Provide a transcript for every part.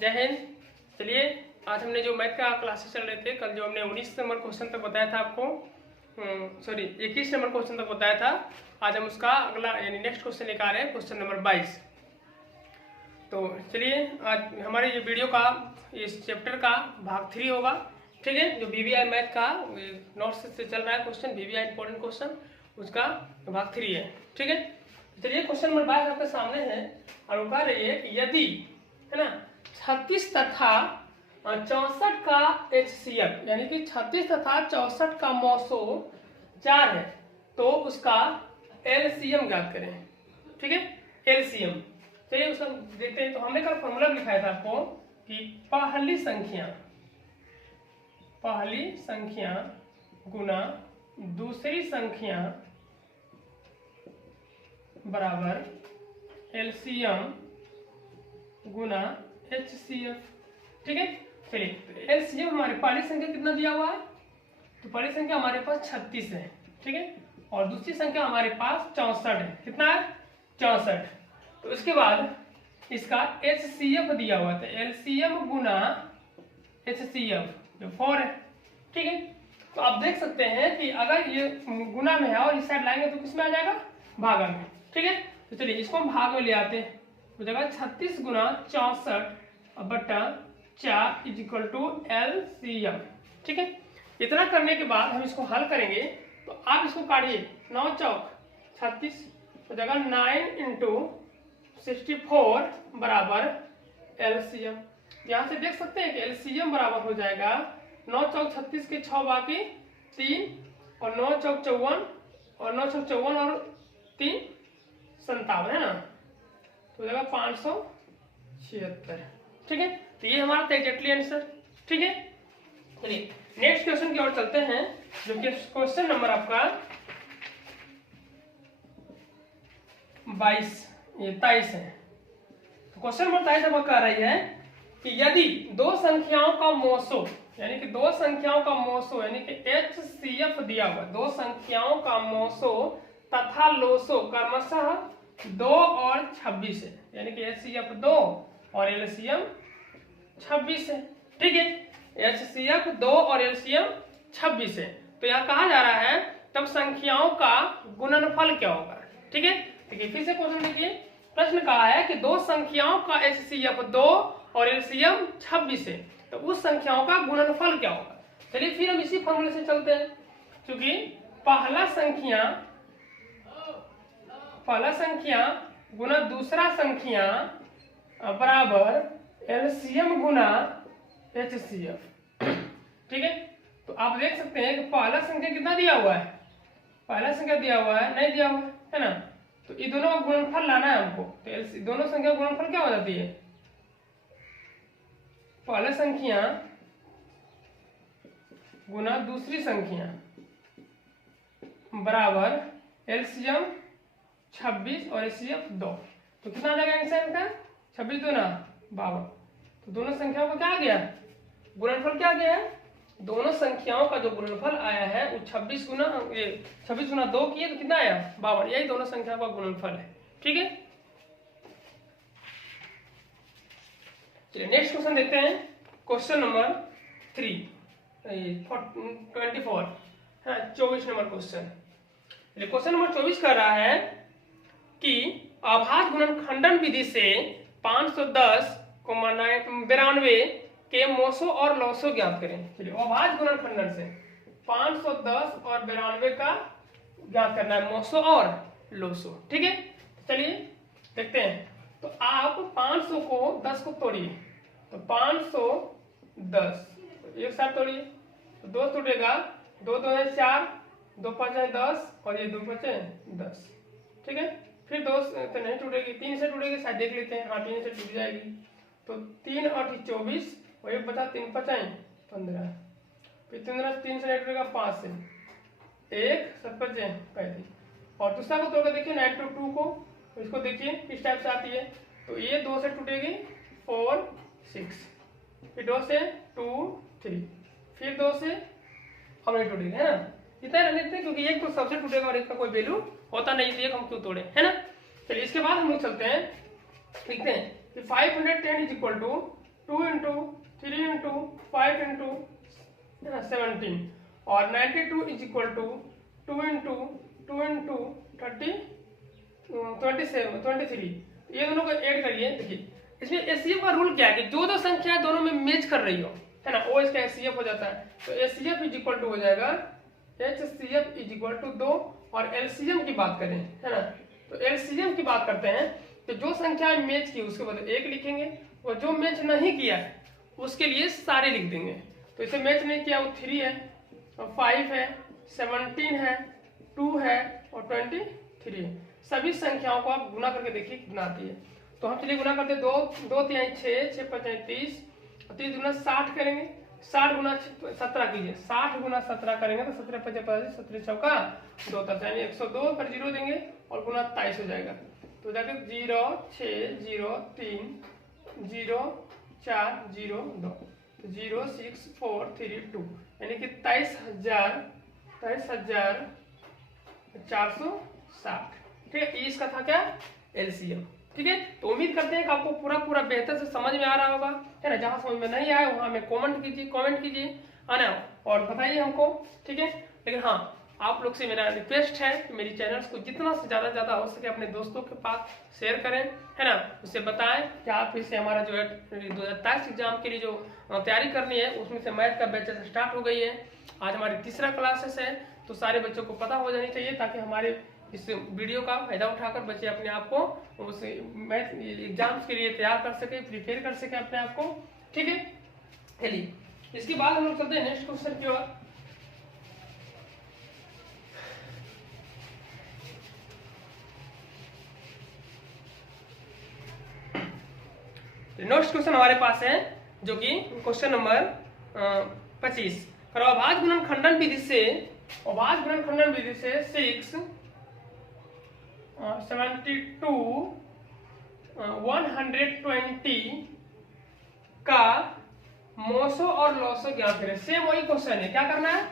जय हिंद। चलिए, आज हमने जो मैथ का क्लासेस चल रहे थे, कल जो हमने 19 नंबर क्वेश्चन तक बताया था आपको, 21 नंबर क्वेश्चन तक बताया था। आज हम उसका अगला यानी नेक्स्ट क्वेश्चन लेकर आ रहे हैं, क्वेश्चन नंबर 22। तो चलिए, आज हमारे ये वीडियो का इस चैप्टर का भाग 3 होगा। ठीक है, जो बीबीआई मैथ का नोट्स से चल रहा है क्वेश्चन, बीबीआई इंपॉर्टेंट क्वेश्चन, उसका भाग 3 है। ठीक है, चलिए क्वेश्चन नंबर 22 आपके सामने है और वो कह रही है कि यदि है ना 36 तथा 64 का HCF यानी कि 36 तथा 64 का मौसो 4 है तो उसका LCM ज्ञात करें। ठीक है, LCM। चलिए उसका देखते हैं। तो हमने कल फॉर्मूला लिखाया था आपको कि पहली संख्या गुना दूसरी संख्या बराबर LCM गुना HCF। ठीक है, चलिए LCM हमारे पहली संख्या कितना दिया हुआ है, तो पहली संख्या हमारे पास 36 है। ठीक है, और दूसरी संख्या हमारे पास 64 है। कितना है? 64। तो इसके बाद इसका HCF दिया हुआ था, LCM गुना HCF जो 4 है। ठीक है, तो आप देख सकते हैं कि अगर ये गुना में है और इस साइड लाएंगे तो किसमें आ जाएगा? भागा में। ठीक है, तो चलिए इसको हम भाग में ले आते हैं। हो जाएगा 36 गुना 64 बटा 4 इज इक्वल टू LCM। ठीक है, इतना करने के बाद हम इसको हल करेंगे। तो आप इसको काटिए, 9 चौक 36 हो जाएगा 9 इंटू 64 बराबर LCM। यहाँ से देख सकते हैं कि LCM बराबर हो जाएगा 9 चौक 36 के 6 बाकी 3 और 9 चौक 54 और 9 चौक 54 और 3 57 है ना, तो हो जाएगा 576। ठीक है, तो ये हमारा एग्जैक्टली आंसर। ठीक है, चलिए नेक्स्ट क्वेश्चन की ओर चलते हैं, जो कि क्वेश्चन नंबर आपका 23 है। तो क्वेश्चन नंबर 23 आपको कह रही है कि यदि दो संख्याओं का मोसो यानी कि HCF दिया हुआ, दो संख्याओं का मोसो तथा लोसो क्रमशः 2 और 26 है, यानी कि HCF 2 और LCM 26 है। ठीक है, HCF 2 और LCM 26 है। तो यहाँ कहा जा रहा है तब संख्याओं का गुणनफल क्या होगा। ठीक है, देखिए फिर से क्वेश्चन देखिए, प्रश्न कहा है कि दो संख्याओं का HCF 2 और LCM 26 है तो उस संख्याओं का गुणनफल क्या होगा। चलिए फिर हम इसी फॉर्मूले से चलते हैं, क्योंकि पहला संख्या गुना दूसरा संख्या बराबर LCM गुना HCF। ठीक है, तो आप देख सकते हैं कि पहला संख्या कितना दिया हुआ है, नहीं दिया हुआ है ना, तो ये दोनों का गुणनफल लाना है हमको। तो दोनों संख्या का गुणनफल क्या हो जाती है? पहला संख्या गुना दूसरी संख्या बराबर LCM 26 और HCF 2। तो कितना आ जाएगा आंसर का? 26 2 ना 52। तो दोनों संख्याओं का क्या आ गया? गुणनफल क्या आ गया है? दोनों संख्याओं का जो गुणनफल आया है वो 26 गुना 2 किए तो कितना आया? 52। यही दोनों संख्याओं का गुणनफल है। ठीक है, चलिए नेक्स्ट क्वेश्चन देखते हैं, question number 24 number question. Question number 24 कर रहा है कि आभास गुणनखंडन विधि से 510 को 92 के मोसो और लोसो ज्ञात करें। चलिए आभास गुणनखंडन से 510 और 92 का ज्ञात करना है, मोसो और लोसो। ठीक है, चलिए देखते हैं। तो आप 500 को 10 को तोड़िए, तो 510 एक साथ तोड़िए तो 2 टूटेगा, 2 2 है 4, 2 5 है 10 और ये 2 5 है 10। ठीक है, फिर 2 तो नहीं टूटेगी, 3 से टूटेगी, शायद देख लेते हैं। हाँ 3 से टूट जाएगी, तो 3 और 24 और 1 बचा 3 5 15, फिर 3 से नहीं टूटेगा, 5 से 1 7 5 35। और दूसरा को तोड़कर देखिए 9 2 2 को, इसको देखिए किस टाइप से आती है। तो ये 2 से टूटेगी 4 6, फिर 2 से 2 3, फिर 2 से हम नहीं टूटेगी, है ना। इतना रहने देते हैं क्योंकि एक तो सबसे टूटेगा और एक का कोई वैल्यू होता नहीं, तो एक हम क्यों तोड़े, है ना। चलिए इसके बाद हम लोग चलते हैं, लिखते हैं कि 510 is equal to 2 into 3 into 5 into 17 और 92 इज इक्वल टू 2 इंटू 30 23। ये दोनों को ऐड करिए। देखिए इसमें एचसीएफ का रूल क्या है कि जो दो संख्या है दोनों में मैच कर रही हो, है ना, वो इसका एचसीएफ हो जाता है। तो एचसीएफ इज इक्वल टू हो जाएगा एचसीएफ इज इक्वल टू 2। और एलसीएम की बात करें, है ना, तो एलसीएम की बात करते हैं तो जो संख्या मैच की उसके बदले 1 लिखेंगे और जो मैच नहीं किया है उसके लिए सारे लिख देंगे। तो इसे मैच नहीं किया वो 3 है और 5 है, 17 है, 2 है और 23 है। सभी संख्याओं को आप गुना करके देखिए कितना आती है। तो हम चलिए गुना करते हैं, 2 3 6 6 5 30 और 30 गुना 60 करेंगे। 60 गुना 17 कीजिए, 60 गुना 17 करेंगे तो 17 5 25 17 चौका 2 यानी 102 पर 0 देंगे और गुना 23 हो जाएगा। तो जाके 0 6 0 3 0 4 0 2 तो 0 6 4 3 2 यानी कि 23,460। ठीक है, इसका था क्या एलसीएम। ठीक है, तो उम्मीद करते हैं कि आपको पूरा बेहतर से समझ में आ रहा होगा, है ना। जहां समझ में नहीं आया वहां हमें कमेंट कीजिए है ना, और बताइए हमको। ठीक है, लेकिन हाँ आप लोग से मेरा रिक्वेस्ट है कि मेरी चैनल्स को जितना से ज्यादा हो सके अपने दोस्तों के पास शेयर करें, है ना, उससे बताएं कि आप इससे हमारा जो है 2023 एग्जाम के लिए जो तैयारी करनी है उसमें से मैथ का बैच स्टार्ट हो गई है। आज हमारी तीसरा क्लासेस है, तो सारे बच्चों को पता हो जानी चाहिए ताकि हमारे इस वीडियो का फायदा उठाकर बच्चे अपने आप को उस मैथ एग्जाम्स के लिए तैयार कर सके, प्रिपेयर कर सके अपने आप को। ठीक है, चलिए इसके बाद हम लोग चलते हैं नेक्स्ट क्वेश्चन की ओर। नेक्स्ट क्वेश्चन हमारे पास है जो कि क्वेश्चन नंबर 25। अभाज्य गुणनखंडन विधि से 6 72 120 का मोसो और लॉसो ज्ञात करें। सेम वही क्वेश्चन है, क्या करना है,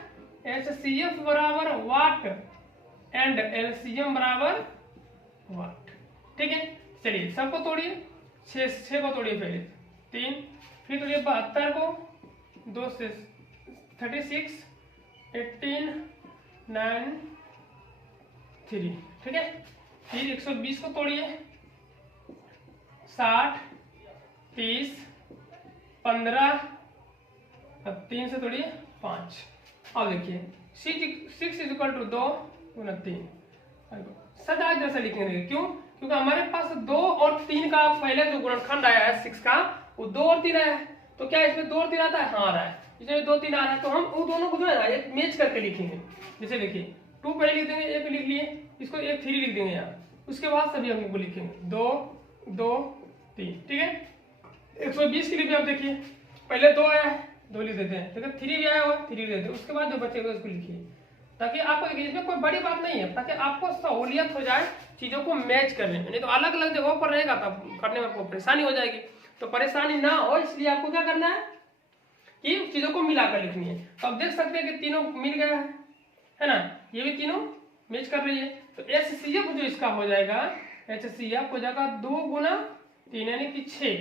एचसीएफ बराबर वाट एंड एलसीएम बराबर वाट। ठीक है, चलिए सबको तोड़िए, 6 को तोड़िए पहले 3, फिर तोड़िए 72 को, 2 से 36 18 9 3। ठीक है, फिर 120 को तोड़िए 60 30 15 3 से तोड़िए 5। अब देखिए 6 इज इक्वल टू 2 गुना 3 सदा जैसा लिखेंगे। क्यों? क्योंकि हमारे पास 2 और 3 का पहले जो गुणनखंड आया है 6 का वो 2 और 3 आया है। तो क्या इसमें 2 और 3 आता है? हाँ आ रहा है, इसमें 2 3 आ रहा है। तो हम उन दोनों को जो है ना एक मैच करके लिखेंगे। जैसे देखिए 2 पहले लिख देंगे, 1 लिख लिए, इसको 1 3 लिख देंगे यहाँ, उसके बाद सभी हम इनको लिखेंगे 2 2 3। ठीक है, 120 के लिए भी आप देखिए पहले 2 आया है 2 लिख देते हैं, देखिए 3 भी आया हुआ 3 लिख देते हैं, उसके बाद जो बचेगा उसको लिखिए, ताकि आपको इसमें कोई बड़ी बात नहीं है, ताकि आपको सहूलियत हो जाए चीजों को मैच करने में। नहीं तो अलग अलग जगहों पर रहेगा तब करने में आपको परेशानी हो जाएगी। तो परेशानी ना हो इसलिए आपको क्या करना है कि चीजों को मिलाकर लिखनी है। तो आप देख सकते हैं कि तीनों मिल गया है ना, ये भी तीनों मैच कर रही है। तो एचसीएफ जो इसका हो जाएगा, एचसीएफ हो जाएगा 2 गुना 3 यानी कि 6।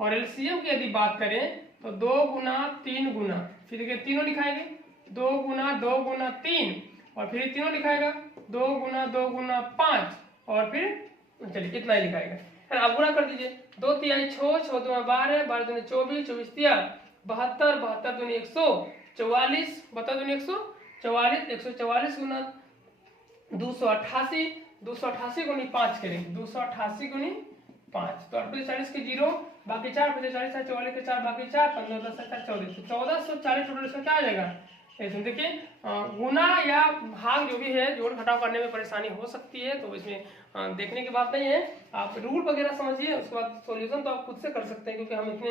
और एलसीएम की यदि बात करें तो 2 गुना 3 गुना, फिर देखिए तीनों लिखाएंगे 2 गुना 3 और फिर तीनों लिखाएगा 2 गुना 5 और फिर चलिए इतना ही लिखाएगा, है ना। आप गुना कर दीजिए, 2 3 6 6 2 12 12 2 24 24 3 72 72 दूनी 144 72 दूनी 144 144 गुना 288 288 गुनी 5 करेंगे, 288 गुनी 5 तो 40 के 0 बाकी 4 40 44 के 4 बाकी 4 15 10 14 1440 टोटल इसका क्या आ जाएगा। ऐसे देखिए गुना या भाग जो भी है जोड़ घटाव करने में परेशानी हो सकती है, तो इसमें देखने की बात नहीं है। आप रूल वगैरह समझिए, उसके बाद सॉल्यूशन तो आप खुद से कर सकते हैं, क्योंकि हम इतने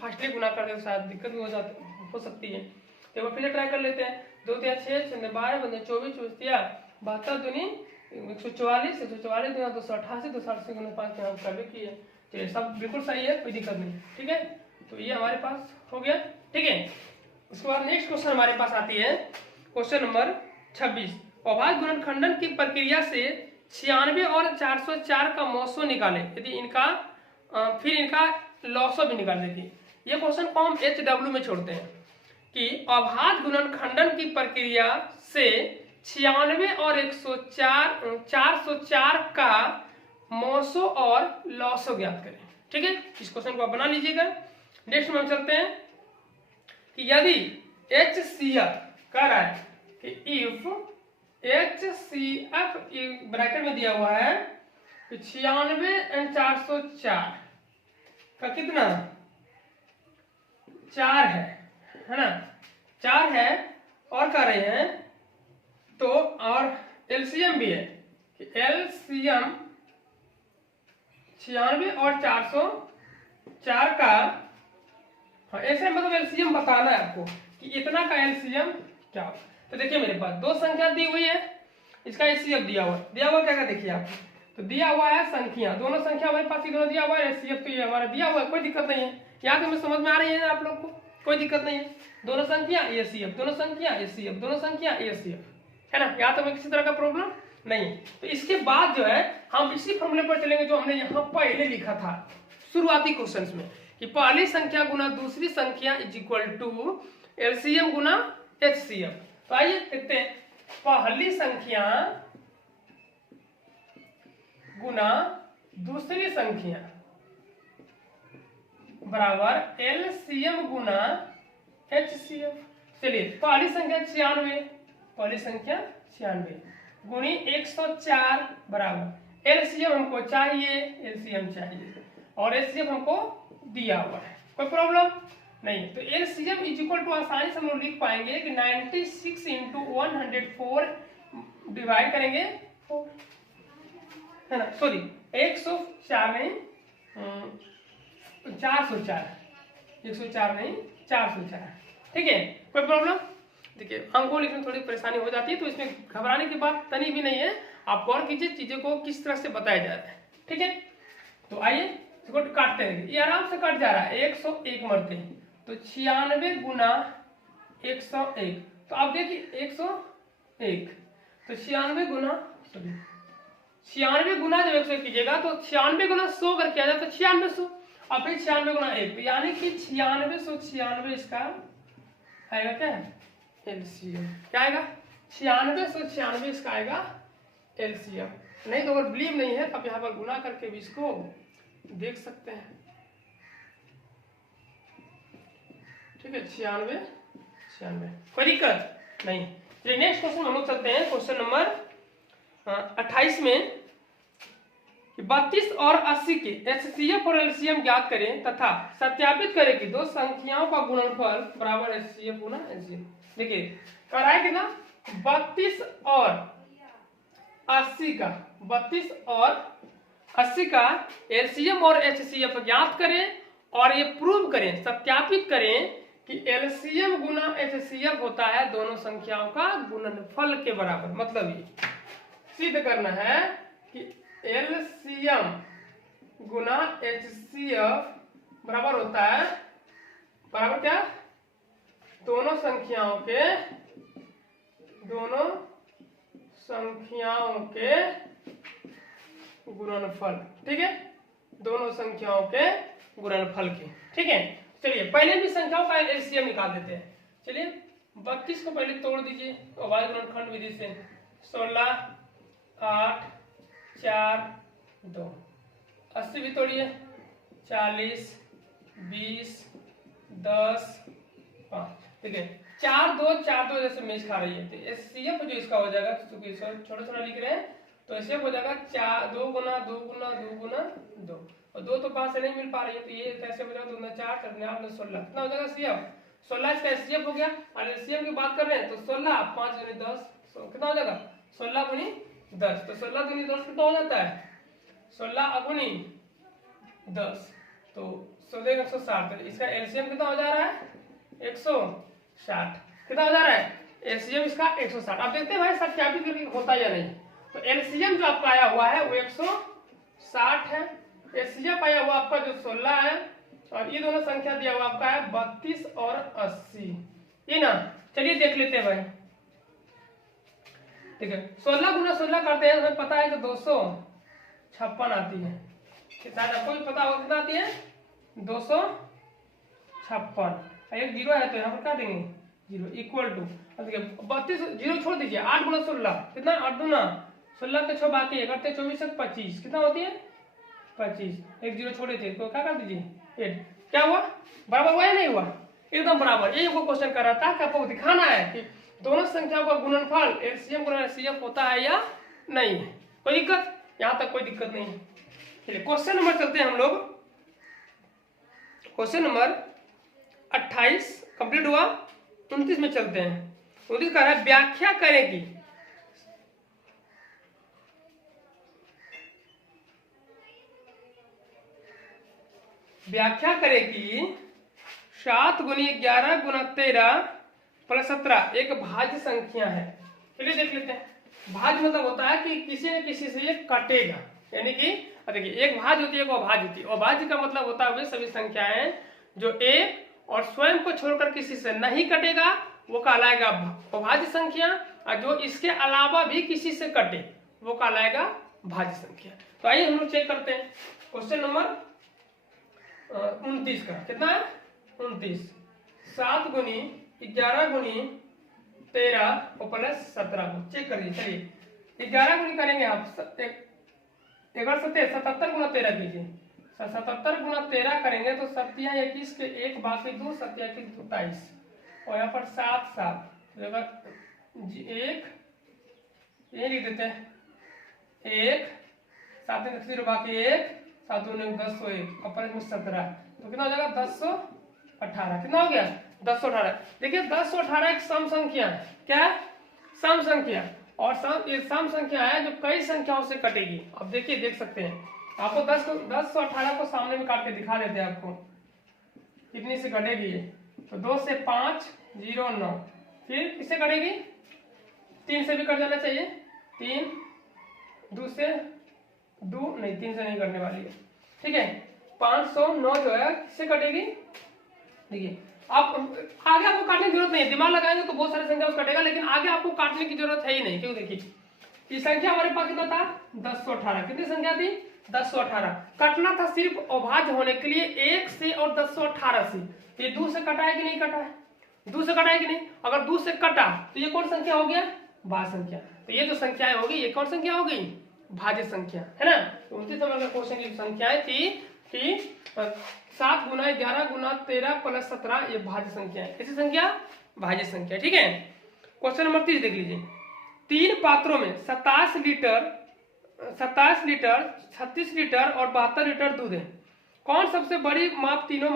फास्टली गुना करते हैं शायद दिक्कत भी हो सकती है। तो फिर ट्राई कर लेते हैं, 2 3 6 6 12 15 24 24 3 72 दूनी 144 144 गुना 288 288 गुना 5 यहाँ कर भी किए। चलिए सब बिल्कुल सही है, कोई दिक्कत नहीं। ठीक है, तो ये हमारे पास हो गया। ठीक है, उसके बाद नेक्स्ट क्वेश्चन हमारे पास आती है क्वेश्चन नंबर 26। अभाज्य गुणनखंडन की प्रक्रिया से 96 और 404 का मोसो निकाले, यदि इनका फिर इनका लॉसो भी निकाल देती। ये क्वेश्चन को हम HW में छोड़ते हैं कि अभाज्य गुणनखंडन की प्रक्रिया से 96 और 404 का मोसो और लॉसो ज्ञात करें। ठीक है, इस क्वेश्चन को आप बना लीजिएगा। नेक्स्ट में हम चलते हैं कि यदि HCF कह रहा है कि इफ HCF ब्रैकेट में दिया हुआ है 96 एंड 404 का कितना 4 है ना, 4 है और कह रहे हैं तो, और LCM भी है कि LCM 96 और 404 का, हाँ ऐसे मतलब LCM बताना है आपको कि इतना का LCM क्या हो। तो देखिए मेरे पास दो संख्या दी हुई है, इसका HCF दिया हुआ क्या देखिए आप, तो दिया हुआ है संख्या, दोनों संख्या हमारे पास ही दोनों दिया हुआ है, HCF तो ये हमारा दिया हुआ है, कोई दिक्कत नहीं है। यहाँ तो समझ में आ रही है आप लोग को, कोई दिक्कत नहीं है। दोनों संख्या HCF, दोनों संख्या HCF, दोनों संख्या HCF, है ना, यहाँ तो किसी तरह का प्रॉब्लम नहीं है। तो इसके बाद जो है हम इसी फॉर्मूले पर चलेंगे जो हमने यहाँ पहले लिखा था शुरुआती क्वेश्चन में कि पहली संख्या गुना दूसरी संख्या इज इक्वल टू LCM गुना HCF। तो आइए देखते हैं, पहली संख्या गुना दूसरी संख्या बराबर LCM गुना HCF। चलिए पहली संख्या 96, पहली संख्या 96 गुणी 104 बराबर LCM हमको चाहिए, LCM चाहिए और HCF हमको दिया हुआ है, कोई प्रॉब्लम नहीं। तो LCM इज इक्वल टू आसानी से हम लोग लिख पाएंगे कि 96 इंटू 104 डिवाइड करेंगे 4, है ना, सॉरी 104 नहीं 404, 104 नहीं 404। ठीक है, कोई प्रॉब्लम। देखिए अंकों लिखने में थोड़ी परेशानी हो जाती है, तो इसमें घबराने की बात तनी भी नहीं है। आप गौर कीजिए चीजों को किस तरह से बताया जा रहा है। ठीक है, तो आइए इसको काटते हैं, ये आराम से कट जा रहा है, 101 मरते हैं तो 96 गुना 101, तो आप देखिए 101 तो 96 गुना 96 गुना जब 101 कीजिएगा तो 96 गुना 100 अगर किया जाए तो 9600 और फिर 96 गुना 1, तो यानी कि 9696 इसका आएगा क्या LCM, क्या आएगा 9696 इसका आएगा LCM। नहीं तो अगर बिलीव नहीं है तो आप यहाँ पर गुना करके भी इसको देख सकते हैं। ठीक है, 96 कोई दिक्कत नहीं। चलिए नेक्स्ट क्वेश्चन हम लोग चलते हैं, क्वेश्चन नंबर 28 में कि 32 और 80 के HCF और LCM ज्ञात करें तथा सत्यापित करें कि दो संख्याओं का गुणनफल बराबर HCF गुना LCM। देखिए कराए कितना 32 और 80 का, 32 और 80 का LCM और HCF ज्ञात करें और ये प्रूव करें, सत्यापित करें कि LCM गुना HCF होता है दोनों संख्याओं का गुणनफल के बराबर। मतलब ये सिद्ध करना है कि LCM गुना HCF बराबर होता है, बराबर क्या, दोनों संख्याओं के गुणनफल। ठीक है, दोनों संख्याओं के गुणनफल के। ठीक है, चलिए पहले भी संख्याओं का LCM निकाल देते हैं। चलिए 32 को पहले तोड़ दीजिए अभाज्य गुणनखंड विधि से, 16 8 4 2, 80 भी तोड़िए 40 20 10 5। ठीक है, 4 2 जैसे मेज खा रही है तो HCF जो इसका हो जाएगा, क्योंकि छोटा छोटा लिख रहे हैं तो HCF हो जाएगा 4 2 गुना 2 गुना 2 गुना 2 और 2 तो 5 से नहीं मिल पा रही है तो ये कैसे हो जाएगा 2 4 4 8 9 16, कितना हो जाएगा CF 16 इसका HCF हो गया। और LCM की बात कर रहे हैं तो 16 5 गुनी 10 कितना हो जाएगा 16 गुनी 10, तो 16 गुनी 10 कितना हो जाता है 16 गुनी 10 तो 16 160, तो इसका LCM कितना हो जा रहा है 160, कितना हो जा रहा है LCM इसका 160। आप देखते हैं भाई सत्यापित करके होता या नहीं। तो LCM जो आपका आया हुआ है वो 160 है, HCF आया हुआ आपका जो 16 है और ये दोनों संख्या दिया हुआ आपका है 32 और 80, ये ना। चलिए देख लेते हैं भाई, ठीक है 16 गुना 16 करते हैं, हमें पता है कि 256 आती है, शायद आपको भी पता होगा कितना आती है 256 56, एक जीरो है तो यहाँ पर क्या देंगे 0 इक्वल टू, देखिए 32 जीरो छोड़ दीजिए, 8 गुना 16 कितना, 8 दूना 16 के 6 बाकी है, करते 24 25 कितना होती है 25, एक जीरो छोड़े थे तो क्या कर दीजिए 8, क्या हुआ बराबर हुआ या नहीं हुआ, एकदम बराबर। यही हमको क्वेश्चन कर रहा था कि आपको दिखाना है कि दोनों संख्याओं का गुणनफल एलसीएम गुणा एचसीएफ होता है या नहीं है। कोई दिक्कत, यहाँ तक कोई दिक्कत नहीं है। चलिए क्वेश्चन नंबर चलते हैं हम लोग, क्वेश्चन नंबर 28 कंप्लीट हुआ, 29 में चलते हैं। 29 का है व्याख्या करें कि व्याख्या करें कि 7 गुनी 11 गुना 13 प्लस 17 एक भाज्य संख्या है। चलिए देख लेते हैं। भाज्य मतलब होता है कि किसी न किसी से ये कटेगा, यानी कि देखिए एक भाज्य होती है एक अभाज्य होती है। अभाज्य का मतलब होता है वे सभी संख्याएं जो एक और स्वयं को छोड़कर किसी से नहीं कटेगा वो कहलाएगा अभाज्य संख्या, और जो इसके अलावा भी किसी से कटे वो कहलाएगा भाज्य संख्या। तो आइए हम लोग चेक करते हैं क्वेश्चन नंबर 29 का, कितना है 29, 7 गुनी 11 गुनी 13 और प्लस 17 को चेक करिए। चलिए 11 गुनी करेंगे आप 77 गुना 13 कीजिए, 77 गुना 13 करेंगे तो 21 के 1 बाकी 2 27 27 और यहाँ पर 7 7 तो अगर 1 ये लिख देते हैं 1 7 0 बाकी 1 7 10 1 और प्लस में 17 तो कितना हो जाएगा 1018, कितना हो गया 1018। देखिए 1018 एक सम संख्या है, क्या है सम संख्या, और ये सम संख्या है जो कई संख्याओं से कटेगी। अब देखिए देख सकते हैं आपको 1018 को सामने में काट के दिखा देते हैं आपको कितनी से कटेगी ये, तो 2 से 5 0 9, फिर किससे कटेगी 3 से भी कट जाना चाहिए, 3 2 से 2 नहीं 3 से नहीं करने वाली है, ठीक है 509 जो है किससे कटेगी। देखिए आप आगे आपको काटने की जरूरत नहीं है, दिमाग लगाएंगे तो बहुत सारे संख्या कटेगा, लेकिन आगे आपको काटने की जरूरत है ही नहीं। क्यों, देखिए ये संख्या हमारे पास कितना था 1018, कितनी संख्या थी 1018, कटना था सिर्फ अभाज्य होने के लिए 1 से और 1018 से। ये 2 से कटा है कि नहीं कटा है, 2 से कटा है कि नहीं, अगर 2 से कटा तो ये कौन संख्या हो गया भाज्य संख्या, तो ये जो संख्याएं होगी ये कौन संख्या होगी भाज्य संख्या है ना। 29 नंबर का क्वेश्चन की संख्याएं थी कि 7 गुना 11 गुना 13 प्लस 17 ये भाज्य संख्या है, कैसी संख्या भाज्य संख्या, ठीक है। क्वेश्चन नंबर 30 देख लीजिए, 3 पात्रों में 27 लीटर 36 लीटर और 72 लीटर दूध है, कौन सबसे बड़ी माप तीनों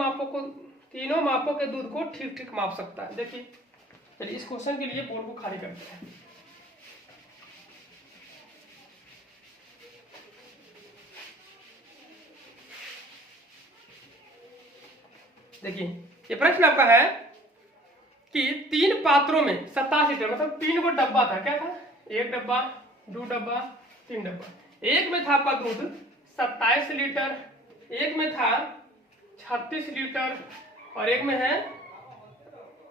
मापों के दूध को ठीक ठीक माप सकता है। देखिए चलिए इस क्वेश्चन के लिए बोर्ड को खाली करते हैं। देखिए ये प्रश्न आपका है कि 3 पात्रों में 27 लीटर मतलब 3 को डब्बा था, क्या था 1 डब्बा 2 डब्बा 3 डब्बा, एक में था आपका दूध 27 लीटर, एक में था 36 लीटर और एक में है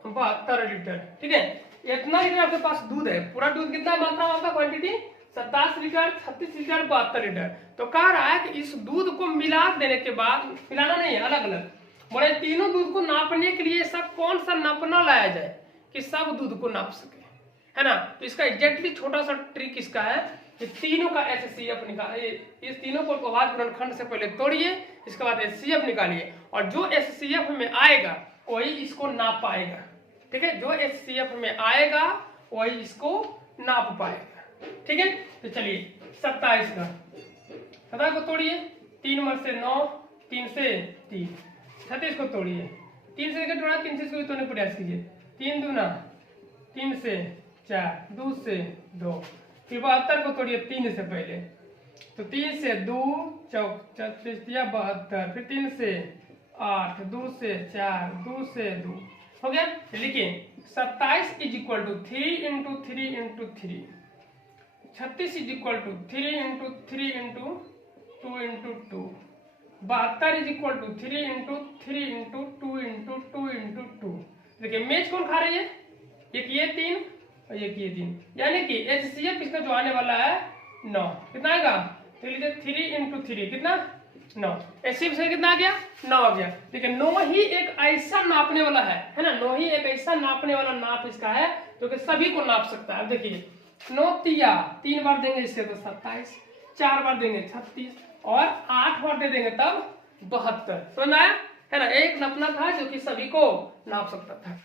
72 लीटर, ठीक है। इतना लीटर आपके पास दूध है, पूरा दूध कितना मात्रा आपका क्वांटिटी 27 लीटर 36 लीटर 72 लीटर। तो कह रहा है कि इस दूध को मिला देने के बाद, मिलाना नहीं है अलग अलग, बोले तीनों दूध को नापने के लिए सब कौन सा नापना लाया जाए कि सब दूध को नाप सके, है ना। तो इसका एग्जैक्टली छोटा सा ट्रिक इसका है कि तीनों का HCF निकालिए, इस तीनों को अभाज्य गुणनखंड से पहले तोड़िए, इसके बाद HCF निकालिए और जो HCF में आएगा वही इसको नाप पाएगा, ठीक है। जो HCF में आएगा वही इसको नाप पाएगा, ठीक है। तो चलिए 27 का 27 को तोड़िए, 3 में से 9 3 से 3, 36 को तोड़िए, 3 से तोड़ा 3 से इसको भी तोड़ने प्रयास कीजिए, 3 दूना 3 से 4 2 से 2, फिर 72 को तोड़िए 3 से पहले, तो 3 से 2 चौक 72, फिर 3 से 8 2 से 4 2 से 2 हो गया। लिखिए 27 is equal to 3 into 3 into 3, 36 is equal to 3 into 3 into 2 into 2, 72 is equal to 3 into 3 into 2 into 2 into 2। देखिए मेज कौन खा रही है, एक ये 3 और एक ये 3, यानी कि HCF इसका जो आने वाला है 9, कितना आएगा तो लीजिए 3 इंटू 3 कितना 9। HCF से कितना आ गया? 9 आ गया। ठीक है, 9 ही एक ऐसा नापने वाला है ना, 9 ही एक ऐसा नापने वाला नाप इसका है जो कि सभी को नाप सकता है। अब देखिए 9 तिया 3 बार देंगे इससे तो 27, 4 बार देंगे 36 और 8 बार दे देंगे तब 72। समझ में आया है ना, एक नापना था जो कि सभी को नाप सकता था।